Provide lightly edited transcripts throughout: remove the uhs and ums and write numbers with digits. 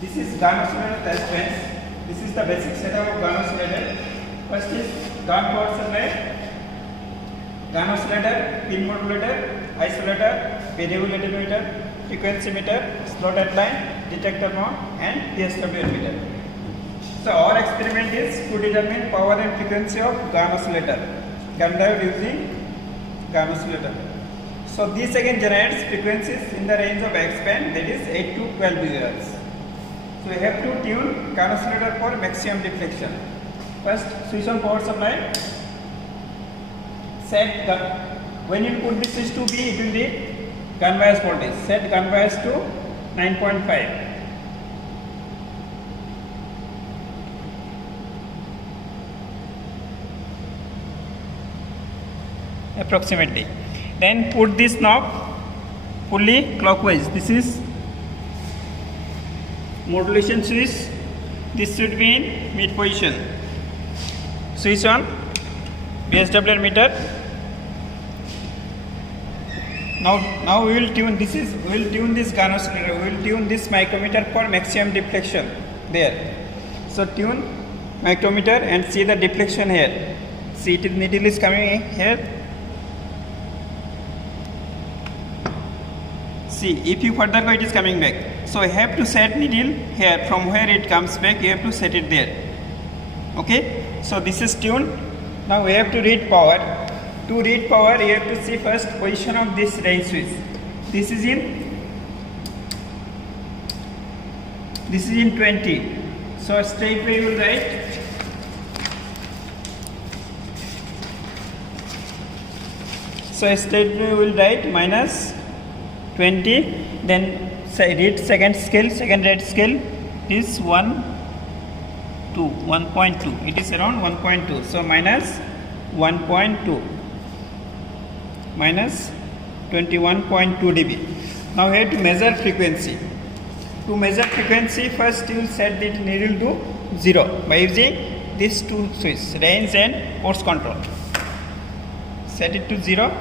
This is GAN oscillator test bench. This is the basic setup of GAN oscillator. First is GAN power supply, GAN oscillator, pin modulator, isolator, variable attenuator, frequency meter, slotted line, detector mount, and PSWR meter. So our experiment is to determine power and frequency of GAN oscillator. GAN diode using GAN oscillator. So this again generates frequencies in the range of X band, that is 8 to 12 GHz. So we have to tune GAN oscillator for maximum deflection. First, switch on power supply. Set when you put this switch to B, it will be GAN bias voltage. Set GAN bias to 9.5. Approximately. Then put this knob fully clockwise. This is modulation switch. This should be in mid position. Switch on PSWR meter. Now we will tune this GAN oscillator. We will tune this micrometer for maximum deflection there. So tune micrometer and see the deflection here. See, needle is coming here. See, if you further go, it is coming back. So you have to set needle here. From where it comes back, you have to set it there. Okay. So this is tuned. Now we have to read power. To read power, you have to see first position of this range switch. This is in 20. So straight way you will write. So straight way will write minus 20, then read second rate scale is 1.2. It is around 1.2. So minus 1.2 minus 21.2 dB. Now we have to measure frequency. To measure frequency, first you will set the needle to 0 by using these two switches, range and force control. Set it to 0.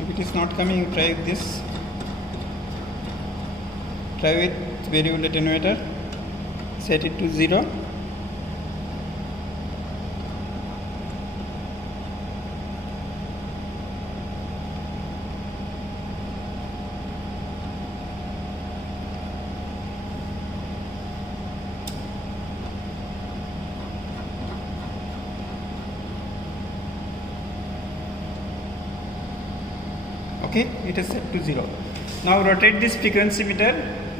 If it is not coming, try this. Try with variable attenuator. Set it to 0. Okay, it is set to 0. Now rotate this frequency meter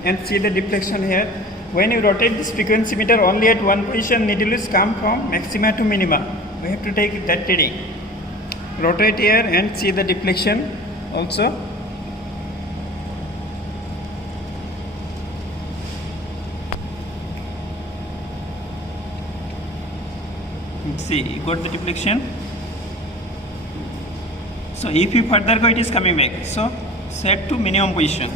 and see the deflection here. When you rotate this frequency meter, only at one position needle is come from maxima to minima. We have to take that reading. Rotate here and see the deflection also. See, you got the deflection. So if you further go, it is coming back. So set to minimum position.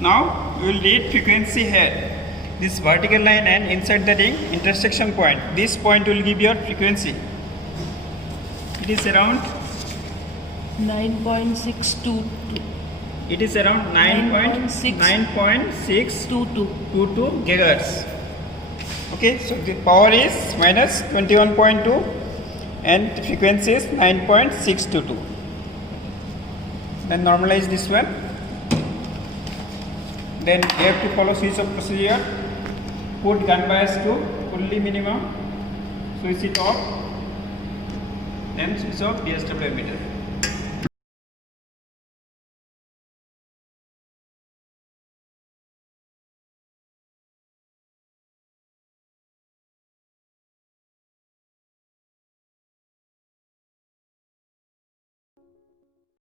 Now we will read frequency here. This vertical line and inside the ring intersection point. This point will give your frequency. It is around 9.622. It is around 9.622 gigahertz. Okay, so the power is minus 21.2 and the frequency is 9.622. Then normalize this one. Then you have to follow switch off procedure. Put GAN bias to fully minimum. Switch it off. Then switch off PSWR meter.